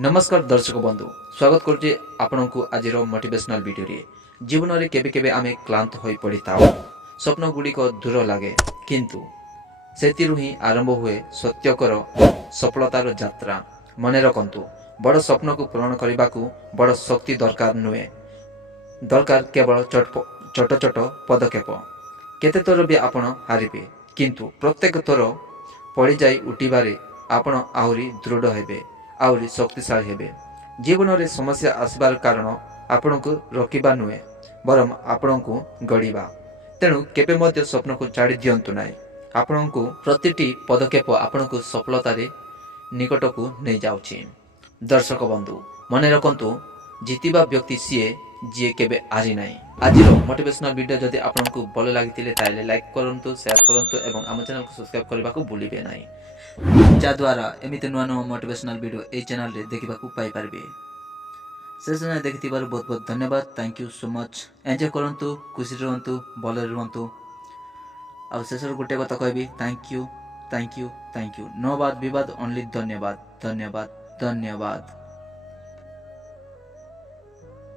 नमस्कार दर्शक बंधु स्वागत करुचे आपनकु आजिर मोटिवेशनल वीडियो रे जीवन रे केबे केबे आमे क्लांत होई पड़ी थाउ स्वप्न गुडी को दूर लागे किंतु सेतिरु ही आरंभ हुए सत्यकर सफलतार यात्रा मने रखंतु बड़ स्वप्न को पूरण करने को बड़ शक्ति दरकार नुहे दरकार केवल छोट छोट पदक्षेप केते थर भी आपण हारिबे किंतु प्रत्येक थर पड़ी जाई उठिबारे आपण आहुरी दृढ़ हेबे आहुरी शक्तिशाली हेबे। जीवन में समस्या आसबार कारण आपण को रोकवा नुहे बरम आपण को गढ़ा तेणु केबे मध्य स्वप्न को छाड़ी दिंतु ना आपण को प्रतिटी पदक्षेप आपण को सफलतार निकट को नहीं जाउछि। दर्शक बंधु मने रखंतु जीतिबा व्यक्ति सीए जी केबे हारी नाही। आज मोटिवेशनल वीडियो जदि आपको भल लगी ताले लाइक करंतु शेयर करंतु एवं आम चैनल को सब्सक्राइब करने को भूलिबे नाही जद्वारा एमती नुआ नुआ मोटिवेशनल वीडियो ए चैनल रे देखा पाई पारे। शेष देखि बहुत बहुत धन्यवाद। Thank you so much. Enjoy करंतु खुशी रहंतु भल रहंतु आ शेष गोटे कथा कहबी thank you thank you thank you. No वाद विवाद ओनली धन्यवाद धन्यवाद धन्यवाद।